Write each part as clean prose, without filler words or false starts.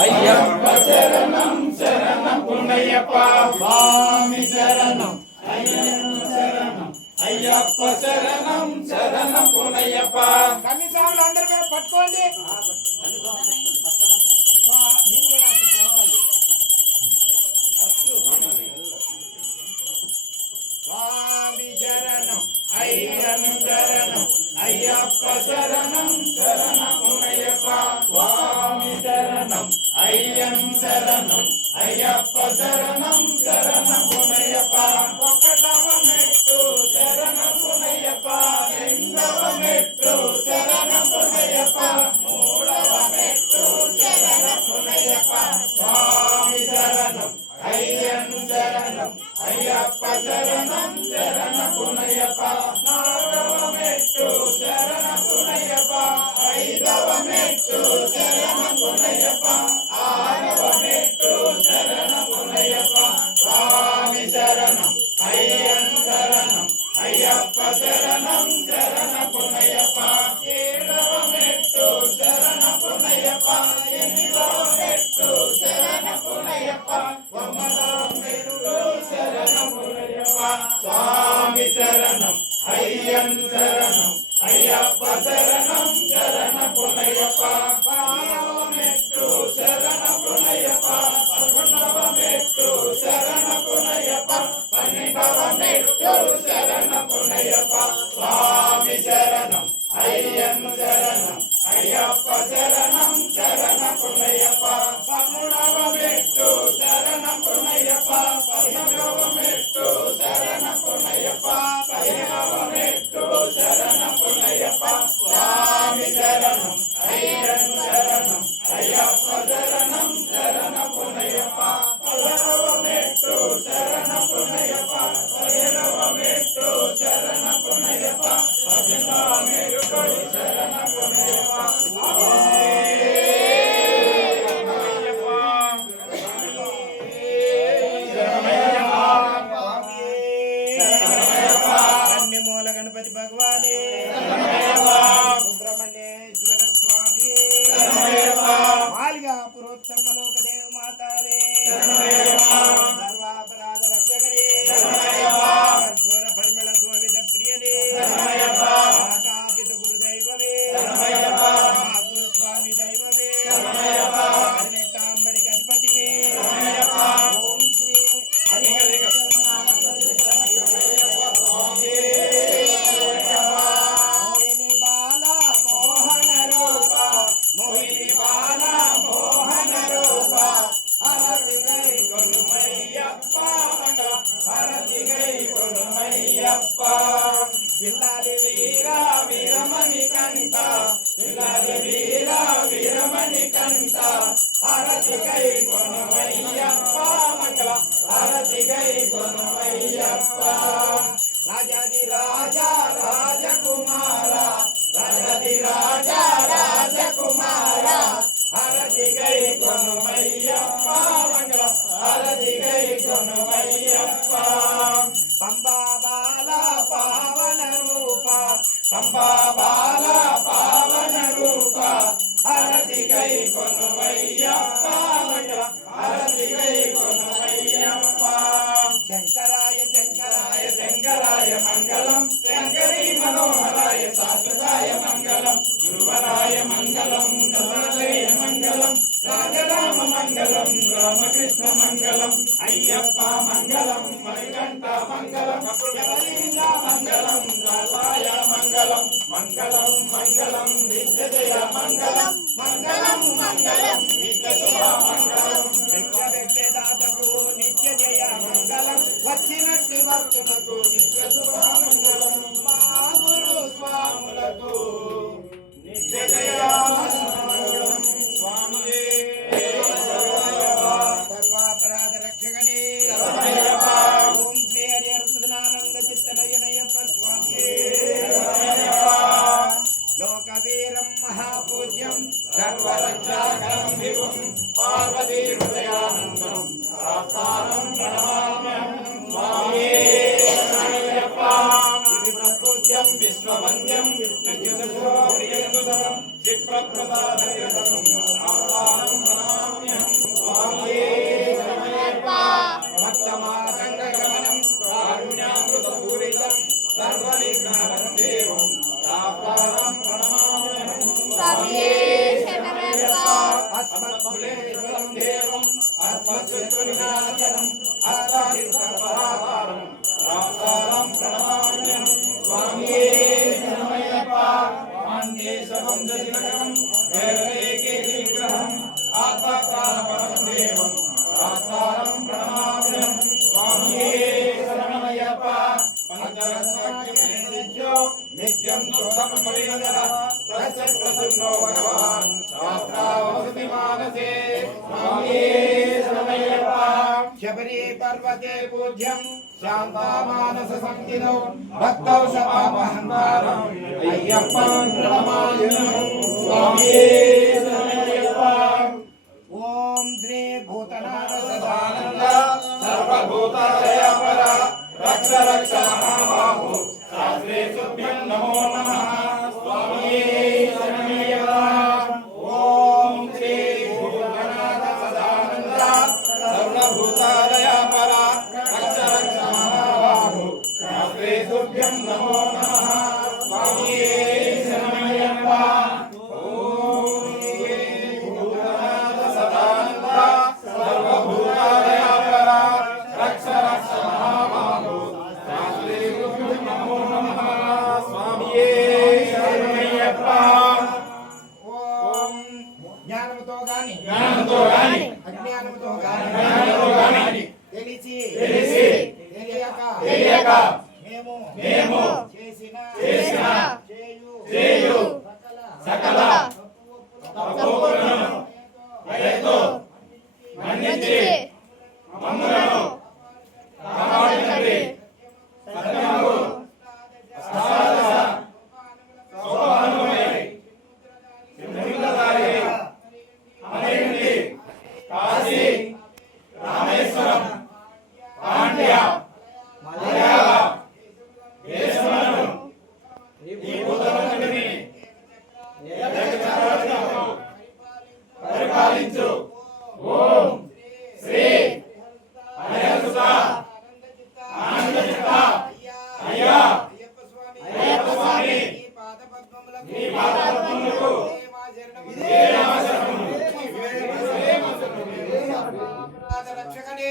అయ్యప్ప శరణం శరణం పుణయ్యప్ప స్వామి శరణం అయ్యప్ప శరణం అయ్యప్ప శరణం శరణం పుణయ్యప్ప కన్ని సాములు అందరూ పట్టుకోండి స్వామి శరణం అయ్యను శరణం అయ్యప్ప శరణం శరణం పుణయ్యప్ప స్వామి శరణం అయ్యన్ శరణం అయ్యప్ప శరణం శరణం పుణయ్యప్ప ఒకటవ మెట్టు శరణం పుణయ్యప్ప రెండవ మెట్టు శరణం పుణయ్యప్ప మూడవ మెట్టు శరణం పుణయ్యప్ప స్వామి శరణం అయ్యన్ శరణం అయ్యప్ప శరణం శరణం పుణయ్యప్ప నాలుగవ మెట్టు శరణం పుణయ్యప్ప ఐదవ మెట్టు శరణం పుణయ్యప్ప ఆరవ మెట్టు శరణం పుణయ్యప్ప స్వామి శరణం అయ్యన్ శరణం అయ్యప్ప శరణం శరణం పుణయ్యప్ప ఏడవ మెట్టు శరణం పుణయ్యప్ప ఎనిమిదవ మెట్టు శరణం పుణయ్యప్ప తొమ్మిదవ మెట్టు శరణం పుణయ్యప్ప స్వామి శరణం అయ్యన్ శరణం అయ్యప్ప శరణం శరణం పుణయ్యప్ప పదవ మెట్టు శరణం పుణయ్యప్ప పదకొండవ మెట్టు శరణం పుణయ్యప్ప పన్నెండవ మెట్టు శరణం పుణయ్యప్ప స్వామి శరణం అయ్యన్ శరణం అయ్యప్ప శరణం శరణం పుణయ్యప్ప పదమూడవ మెట్టు శరణం పుణయ్యప్ప పద్నాలుగవ మెట్టు శరణం పుణయ్యప్ప పదిహేనవ మెట్టు శరణం పుణయ్యప్ప స్వామి శరణం అయ్యన్ శరణం అయ్యప్ప శరణం శరణం పుణయ్యప్ప పదహారవ మెట్టు శరణం పుణయ్యప్ప పదిహేడవ మెట్టు శరణం పుణయ్యప్ప పద్దెనిమిదవ మెట్టు శరణం పుణయ్యప్ప గణపతి భగవానే సుబ్రహ్మణ్యేశ్వర స్వామి మాలిగా పురోత్తమ లోకదేవ మాతావే సర్వాపరాధ రక్షకరే కర్పూర పరిమళ శోభిత ప్రియనే మాతాపిత గురుదైవమే గురుస్వామి దైవమే పదినెట్టాంబడికి అధిపతివే ఓం శ్రీ హరి విల్లాలి వీర వీరమణి కంట విల్లాలి వీర వీరమణి కంట ఆరతికై కొనుమయ్యప్ప మంగళ ఆరతికై కొనుమయ్యప్ప రాజాది రాజా రాజకుమార రాజాది రాజా రాజకుమార ఆరతికై కొనుమయ్యప్ప మంగళ ఆరతికై కొనుమయ్యప్ప పంబా బాల పావన రూప పంబా బాల పావన రూప హరతిగై కొనుమయ్యప్ప హరతిగై కొనుమయ్యప్ప శంకరాయ శంకరాయ శంకరాయ మంగళం శంకరీ మనోహరాయ శాశ్వతాయ మంగళం గురువరాయ మంగళం దత్తాత్రేయ మంగళం రాజరామ మంగళం రామకృష్ణ మంగళం అయ్యప్ప మంగళం మణికంఠ మంగళం ఎవరీంద్ర మంగళం దాసాయ మంగళం మంగళం మంగళం నిత్యజయ మంగళం మంగళం మంగళం నిత్యశుభ మంగళం నిత్య దాతకు నిత్య జయ మంగళం వచ్చినట్టి వర్తులకు నిత్య శుభ మంగళం మా గురు స్వాములకు నిత్య జయ మంగళం స్వామి సర్వాపరాధ రక్షకనే ఓం శ్రీ హరి హర్షదనానంద చిత్తనయనయ్యప్ప స్వామి లోకవీరం మహాపూజ్యం సర్వరక్షాకరం విభుం పార్వతీ హృదయానందం సారం ప్రణమామ్యహం స్వామి శరణయ్యప్ప ఇది ప్రకృత్యం విశ్వవంద్యం విష్ణుజగో ప్రియదుదం క్షిప్రప్రసాదయతం సారం ప్రణమామ్యహం अस्मत्कुलेश्वरं देवम् अस्मत्शत्रुविनाशनम् अस्मत्सर्वहारं रासारं प्रणमाम्यहं स्वामिये शरणमय्यप्प मान्येशवं जटिलकं वैरवेगेन्द्रहम् आत्मकालपरं देवं रासारं प्रणमाम्यहं स्वामिये शरणमय्यप्प पंचरत्नाख्यमेनित्यो नित्यं सुखं परिणतः तस्य प्रसन्नो भगवान् शास्त्रावसति मानसे स्वामिये शरणमय्यप्प शबरी पर्वते पूज्यं शान्तामानस संस्थितौ भक्तौ शमापहन्तारम् अय्यप्पं प्रणमाम्यहं स्वामिये शरणमय्यप्प ओम श्री भूतनाथ सदानंद सर्वभूतालयापर रक्ष रक्ष महाबाहु शास्त्रे तुभ्यं नमो नमः स्वामिये शरणमय्यप्प ओम श्री भूतनाथ सदानंद सर्वभूतालयापर रक्ष रक्ष महाबाहु शास्त्रे तुभ्यं नमो नमः स्वामिये शरणमय्यप्प సకల తప్పులను దయతో మన్నించి మమ్ములను కాపాడినది సత్యము సహజ స్వభావమై సింహదారి అమేంటి కాశీ రామేశ్వరం పాండ్య మలయాళ దేశములను ఈ భూతలందరినీ పరిపాలించు ఓం శ్రీ అయ్యప్ప ఆనందచిత్త అయ్యా అయ్యప్ప స్వామి ఈ పాదపద్మములకు ఇదే మా శరణము రక్షకనే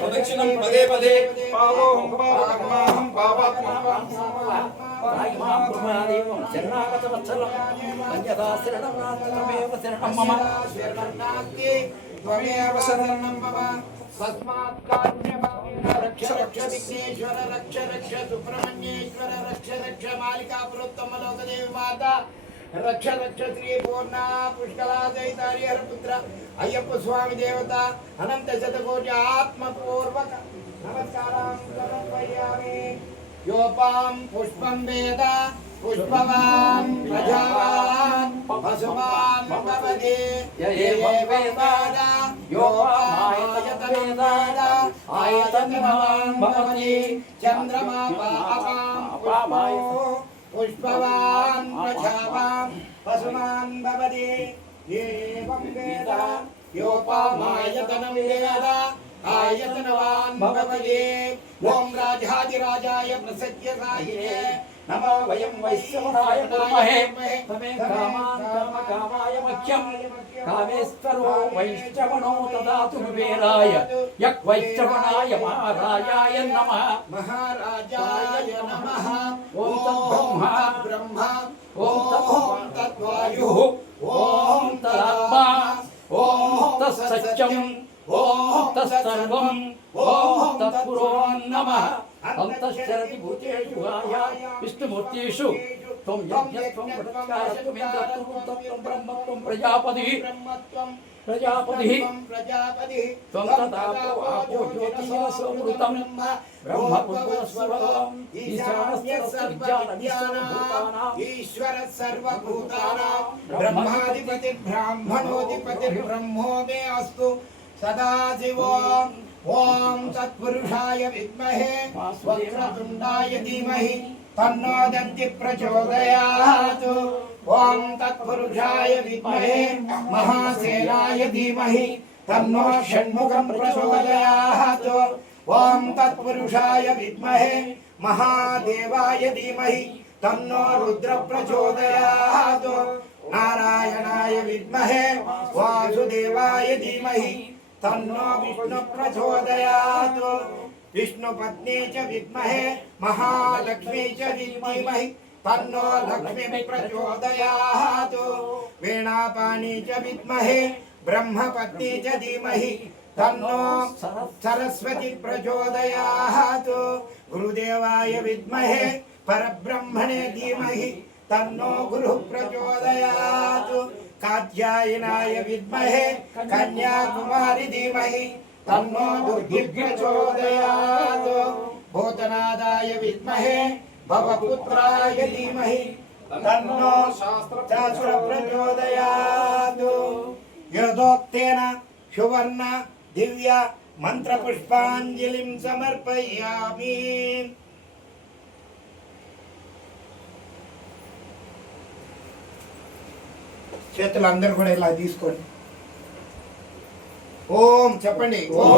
ప్రదక్షిణం పదే పదే పావోహం పావకమాహం పాపాత్మాహం శరణాగత వత్సలం అన్యథా శరణం నాస్తమేవ శరణం మమ శరణాగతి త్వమేవ శరణం మమ తస్మాత్ కారుణ్యభావేన రక్ష రక్ష విఘ్నేశ్వర రక్ష రక్ష సుబ్రహ్మణ్యేశ్వర రక్ష రక్ష మాలికా పురోత్తమ లోకదేవి మాత రక్ష రక్ష శ్రీ పూర్ణ పుష్కలా జైతారి హరపుత్ర అయ్యప్ప స్వామి దేవత అనంత శతకోటి ఆత్మపూర్వక నమస్కారం సమర్పయామి యోపాం పుష్పం వేద పుష్పవాన్ ప్రజావాన్ పశువాన్ భవతి ఏవం వేద యోపామాయతనం వేద ఆయతనవాన్ భవతి చంద్రమా పాపాం పుష్పవాన్ ప్రజావాన్ పశువాన్ భవతి ఏవం వేద యోపామాయతనం వేద ఆయతనవాన్ భవతి ఓం రాజాధిరాజాయ ప్రసజ్యసాయినే నమో వయం వైశ్రవణాయ కుర్మహే తమే కామాన్ కామకామాయ మఖ్యం కామేశ్వరో వైశ్రవణో తదాతు కుబేరాయ యక్ వైశ్రవణాయ మహారాజాయ నమః మహారాజాయ నమః ఓం తద్బ్రహ్మ బ్రహ్మ ఓం తద్వాయుః ఓం తదాత్మా ఓం తత్సత్యం ఓం తత్సర్వం ఓం తత్పురో నమః అంతఃశరతి భూతేషు ఆయ విష్ణుమూర్తిషు త్వం యజ్ఞత్వం వృత్కారత్వం ఇంద్రత్వం బ్రహ్మత్వం ప్రజాపతిః త్వం తదాపో ఆపో జ్యోతిరసోమృతం బ్రహ్మపుత్రస్వరం ఈశ్వర సర్వభూతానాం బ్రహ్మాధిపతి బ్రాహ్మణోధిపతి బ్రహ్మో మే అస్తు సదాశివో ఓం తత్పురుషాయ విద్మహే వక్రతుండాయ ధీమహి తన్నో దంతి ప్రచోదయాత్ ఓం తత్పురుషాయ విద్మహే మహాసేనాయ ధీమహి తన్నో షణ్ముఖం ప్రచోదయాత్ ఓం తత్పురుషాయ విద్మహే महादेवाय धीमहि तन्नो रुद्र प्रचोदयात् नारायणाय विद्महे वासुदेवाय धीमहि तन्नो विष्णु प्रचोदयात् विष्णुपत्नी च विद्महे महालक्ष्मी च धीमहि तन्नो लक्ष्मी प्रचोदयात् वीणापाणी च विद्महे ब्रह्मपत्नी च धीमहि तन्नो सरस्वती प्रचोदयात् गुरुदेवाय विद्महे परब्रह्मणे धीमहि तन्नो गुरुः प्रचोदयात् कात्यायनाय विद्महे कन्याकुमारी धीमहि तन्नो दुर्गी प्रचोदयात् भूतनादाय विद्महे भवपुत्राय धीमहि तन्नो शास्त्र प्रचोदयात् यदोक्तेन सुवर्ण दिव्य मंत्र पुष्पांजलिं समर्पयामि। చేతులు అందరూ కూడా ఇలా తీసుకోండి. ఓం చెప్పండి. ఓం